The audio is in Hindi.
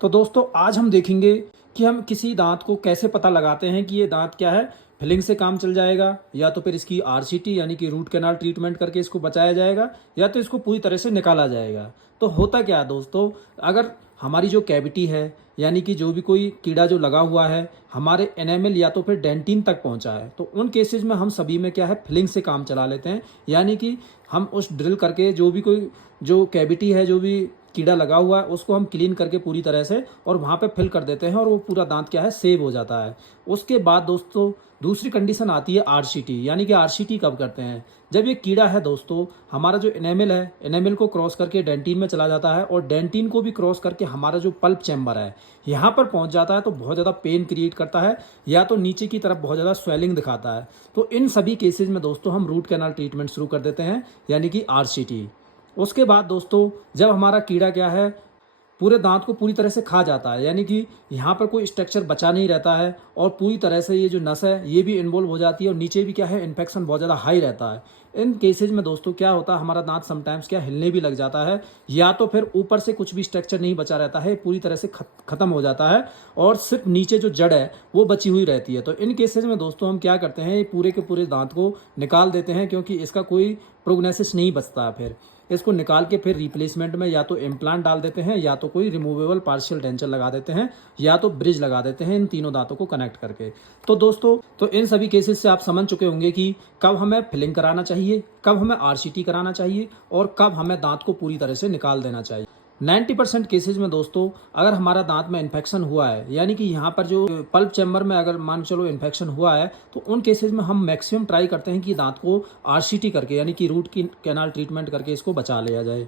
तो दोस्तों आज हम देखेंगे कि हम किसी दांत को कैसे पता लगाते हैं कि ये दांत क्या है, फिलिंग से काम चल जाएगा या तो फिर इसकी आरसीटी यानी कि रूट कैनाल ट्रीटमेंट करके इसको बचाया जाएगा या तो इसको पूरी तरह से निकाला जाएगा। तो होता क्या है दोस्तों, अगर हमारी जो कैविटी है यानी कि जो भी कोई कीड़ा जो लगा हुआ है हमारे एनेमल या तो फिर डेंटिन तक पहुंचा है, तो उन केसेज में हम सभी में क्या है, फिलिंग से काम चला लेते हैं। यानी कि हम उस ड्रिल करके जो भी कोई जो कैविटी है, जो भी कीड़ा लगा हुआ है, उसको हम क्लीन करके पूरी तरह से और वहाँ पे फिल कर देते हैं और वो पूरा दांत क्या है, सेव हो जाता है। उसके बाद दोस्तों दूसरी कंडीशन आती है आरसीटी। यानी कि आरसीटी कब करते हैं, जब ये कीड़ा है दोस्तों हमारा जो एनेमल है, एनेमल को क्रॉस करके डेंटिन में चला जाता है और डेंटिन को भी क्रॉस करके हमारा जो पल्प चैम्बर है यहाँ पर पहुँच जाता है, तो बहुत ज़्यादा पेन क्रिएट करता है या तो नीचे की तरफ बहुत ज़्यादा स्वेलिंग दिखाता है। तो इन सभी केसेज में दोस्तों हम रूट कैनाल ट्रीटमेंट शुरू कर देते हैं, यानी कि आरसीटी। उसके बाद दोस्तों जब हमारा कीड़ा क्या है, पूरे दांत को पूरी तरह से खा जाता है, यानी कि यहाँ पर कोई स्ट्रक्चर बचा नहीं रहता है और पूरी तरह से ये जो नस है ये भी इन्वॉल्व हो जाती है और नीचे भी क्या है, इन्फेक्शन बहुत ज़्यादा हाई रहता है। इन केसेज में दोस्तों क्या होता है, हमारा दांत समटाइम्स क्या हिलने भी लग जाता है या तो फिर ऊपर से कुछ भी स्ट्रक्चर नहीं बचा रहता है, पूरी तरह से खत्म हो जाता है और सिर्फ नीचे जो जड़ है वो बची हुई रहती है। तो इन केसेज में दोस्तों हम क्या करते हैं, ये पूरे के पूरे दांत को निकाल देते हैं, क्योंकि इसका कोई प्रोग्नोसिस नहीं बचता है। फिर इसको निकाल के फिर रिप्लेसमेंट में या तो इम्प्लांट डाल देते हैं या तो कोई रिमूवेबल पार्शियल डेंचर लगा देते हैं या तो ब्रिज लगा देते हैं इन तीनों दांतों को कनेक्ट करके। तो दोस्तों तो इन सभी केसेस से आप समझ चुके होंगे कि कब हमें फिलिंग कराना चाहिए, कब हमें आरसीटी कराना चाहिए और कब हमें दांत को पूरी तरह से निकाल देना चाहिए। 90% केसेज में दोस्तों अगर हमारा दांत में इन्फेक्शन हुआ है, यानी कि यहाँ पर जो पल्प चैम्बर में अगर मान चलो इन्फेक्शन हुआ है, तो उन केसेज में हम मैक्सिमम ट्राई करते हैं कि दांत को आरसीटी करके यानी कि रूट की कैनाल ट्रीटमेंट करके इसको बचा लिया जाए।